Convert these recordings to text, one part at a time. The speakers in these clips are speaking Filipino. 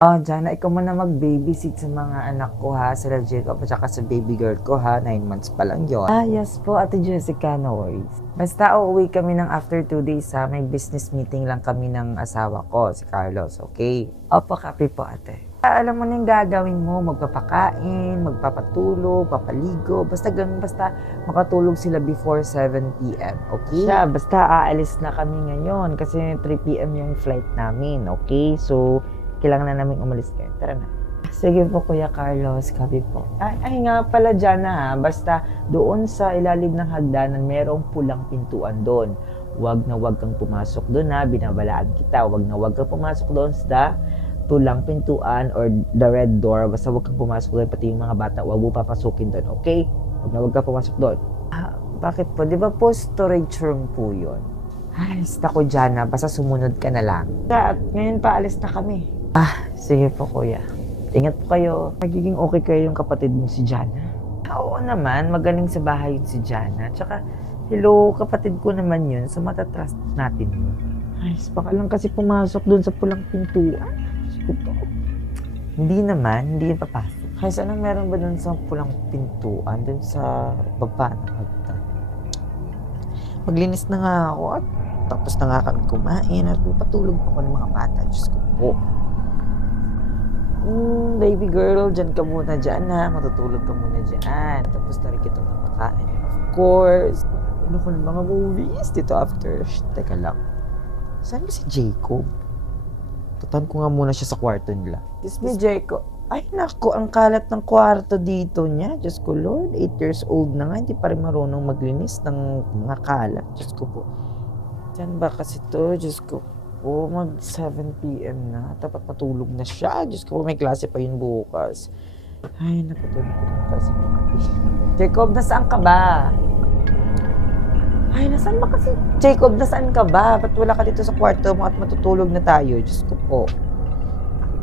Oh, Jana, ikaw muna mag-babysit sa mga anak ko ha, sila Jacob at saka sa baby girl ko ha, 9 months pa lang yon. Ah, yes po, Ate Jessica, no worries. Basta uuwi kami ng after 2 days ha, may business meeting lang kami ng asawa ko, si Carlos, okay? Opo, copy po ate. Alam mo na yung gagawin mo, magpapakain, magpapatulog, papaligo, basta ganun, basta makatulog sila before 7 p.m., okay? Siya, basta aalis na kami ngayon kasi 3 p.m. yung flight namin, okay? So, kailangan na namin umalis kayo. Tara na. Sige po, Kuya Carlos. Kabi po. Ay nga pala dyan ha. Basta doon sa ilalim ng hagdanan, merong pulang pintuan doon. Huwag na huwag kang pumasok doon ha. Binabalaan kita. Huwag na huwag kang pumasok doon sa pulang pintuan or the red door. Basta huwag kang pumasok doon. Pati yung mga bata, huwag mo papasukin doon. Okay? Huwag na huwag kang pumasok doon. Bakit po? Di ba po storage room po yun? Ay, ko dyan ha. Basta sumunod ka na lang. At ngayon pa, alis na kami. Sige po kuya. Ingat po kayo. Magiging okay kayo yung kapatid mo si Jana. Oo naman, magaling sa bahay yun si Jana. Tsaka, hello, kapatid ko naman yun. So matatrust natin yun. Ay, baka lang kasi pumasok dun sa pulang pintuan. Hindi naman, hindi yung papasok. Ay, saan meron ba dun sa pulang pintuan? Dun sa baba ng hagdan. Maglinis na nga ako at tapos na nga kami kumain at patulog pa ako ng mga bata. Diyos ko po. Baby girl, dyan ka muna dyan ha. Matutulog ka muna dyan. Tapos na rin kitang napakain. Of course. Ano ko ng mga movies dito after. Teka lang. Saan ba si Jacob? Tutan ko nga muna siya sa kwarto nila. Excuse me, Jacob. Ay, naku, ang kalat ng kwarto dito niya. Diyos ko, Lord, 8 years old na nga. Hindi pa rin marunong maglinis ng mga kalat. Diyos ko po. Saan ba kasi to? Diyos ko. Mag 7 p.m. na. Dapat matulog na siya. Diyos ko, may klase pa yun bukas. Ay, napatulog ko ng klase. Jacob, nasaan ka ba? Ay, nasaan ba kasi? Jacob, nasaan ka ba? Ba't wala ka dito sa kwarto mo at matutulog na tayo? Diyos ko po.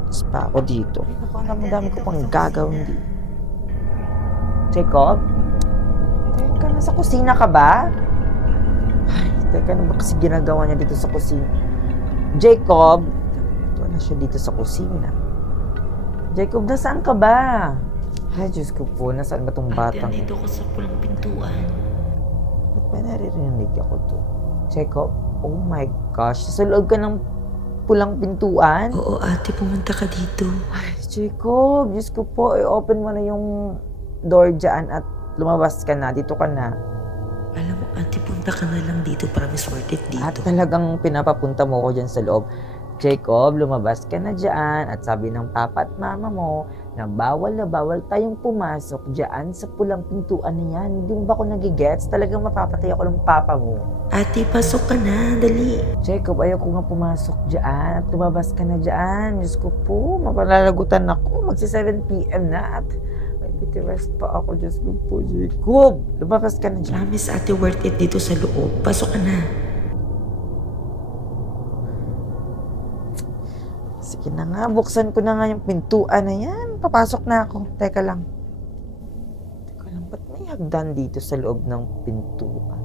Diyos pa ako dito. Ako, dami ko pang gagawin dito. Jacob? Teka, nasa kusina ka ba? Ay, teka, ano ba kasi ginagawa niya dito sa kusina? Jacob, wala siya dito sa kusina. Jacob, nasaan ka ba? Ay, Diyos ko po, nasaan ba tong batang? Ate, andito ko sa pulang pintuan. Ba't ba naririnig ako to? Jacob, oh my gosh, sa loob ka ng pulang pintuan? Oo, ate, pumunta ka dito. Ay, Jacob, Diyos ko po, i-open mo na yung door dyan at lumabas ka na, dito ka na. Alam mo, ate, punta ka na lang dito. Promise worth it dito. At talagang pinapapunta mo ko dyan sa loob. Jacob, lumabas ka na dyan at sabi ng papa at mama mo na bawal tayong pumasok dyan sa pulang pintuan na yan. Hindi mo ba ako nagigets? Talagang mapapatay ako ng papa mo. Ate, pasok ka na. Dali. Jacob, ayaw ko nga pumasok dyan at lumabas ka na dyan. Diyos ko po, mapalalagutan ako. Magsi 7 p.m. na at may rest pa ako. Diyos ko po, Jacob. Lumabas ka na dyan. Promise, ate, worth it dito sa loob. Pasok ka na. Sige na nga, buksan ko na nga yung pintuan na yan. Papasok na ako. Teka lang. Ba't may hagdan dito sa loob ng pintuan?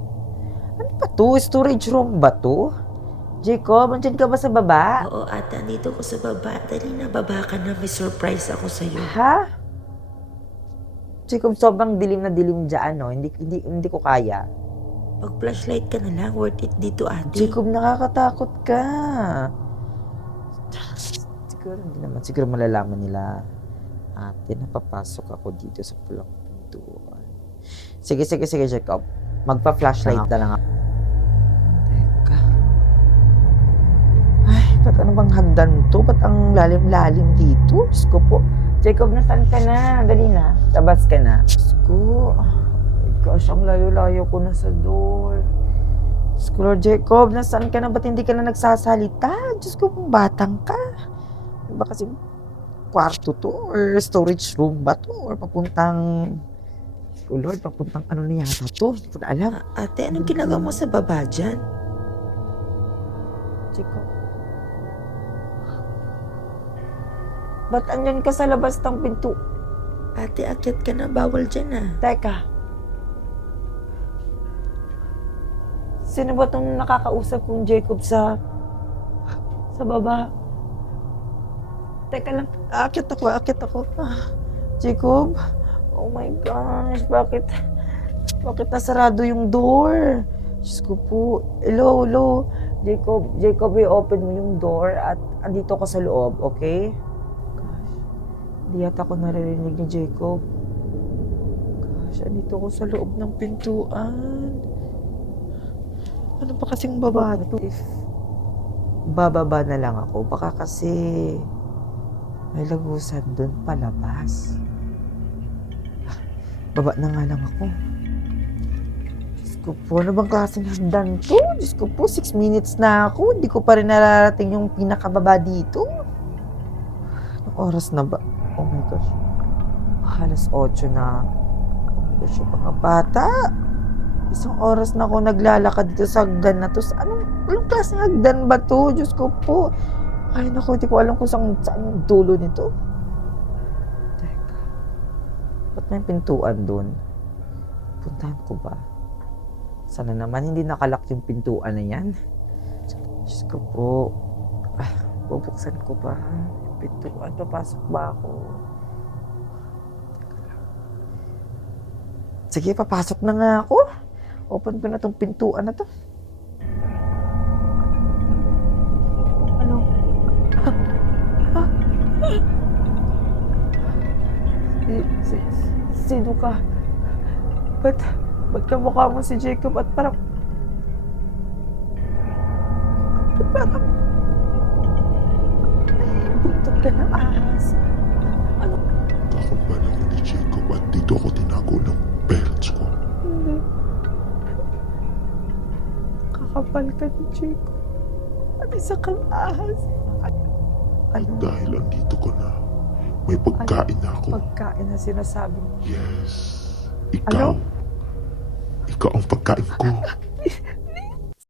Ano ba to? Storage room ba to? Jacob, andyan ka ba sa baba? Oo, ate, andito ko sa baba. Dali na, baba ka na. May surprise ako sa'yo. Ha? Jacob, sobrang dilim na dilim dyan, no? Hindi ko kaya. Pag-flashlight ka na lang. Worth it dito, ate. Jacob, nakakatakot ka. Siguro malalaman nila ate napapasok ako dito sa pulang pintuan. Sige, Jacob. Magpa-flashlight na lang ako. Teka. Ay, ba't ano bang hagdan to? Ba't ang lalim-lalim dito? Diyos ko po. Jacob, nasaan ka na? Dali na. Labas ka na. Diyos ko. Oh my gosh, ang layo-layo ko na sa door. Diyos ko, Lord Jacob, nasaan ka na? Ba't hindi ka na nagsasalita? Diyos ko, kung batang ka. Diba kasi kwarto to or storage room ba to or papuntang oh Lord, papuntang ano na yata to? Hindi ko na alam. Ate, anong ginagawa mo sa baba dyan? Jacob. Ba't andyan ka sa labas ng pinto? Ate, akyat ka na. Bawal dyan ah. Teka. Sino ba itong nakakausap kong Jacob sa baba? Teka lang. Akit ako. Jacob? Oh my gosh, bakit nasarado yung door? Diyos ko po. Hello. Jacob, i-open mo yung door at andito ko sa loob, okay? Gosh, hindi yata ako naririnig ni Jacob. Gosh, andito ko sa loob ng pintuan. Ano ba kasing baba to? If bababa na lang ako, baka kasi may lagusan doon palabas. Baba na nga lang ako. Diyos ko po, ano bang klaseng hagdan to? Diyos ko po, 6 minutes na ako. Hindi ko pa rin nararating yung pinakababa dito. Anong oras na ba? Oh my gosh. Halos 8 na. Oh my gosh, yung mga bata. 1 oras na ako naglalakad dito sa hagdan na to. Anong klaseng hagdan ba to? Diyos ko po. Ay naku, hindi ko alam kung saan yung dulo nito. Teka. Ba't may pintuan doon? Puntahan ko ba? Sana naman hindi nakalak yung pintuan na yan. Diyos ko po. Bubuksan ko ba? Yung pintuan, papasok ba ako? Sige, papasok na nga ako. Open ko na tong pintuan na to. Ano? Sino ka? Ba't kamukha mo si Jacob at parang buntot ka ng ahas. Ano? Kakambal ako ni Jacob at dito ako tinago ng parents ko. Hindi. Kakapal ka ni Jacob. At isa kang ahas. Ano? Dahil andito ko na, may pagkain na ako. Pagkain na sinasabi mo. Yes. Ikaw. Ano? Ikaw ang pagkain ko.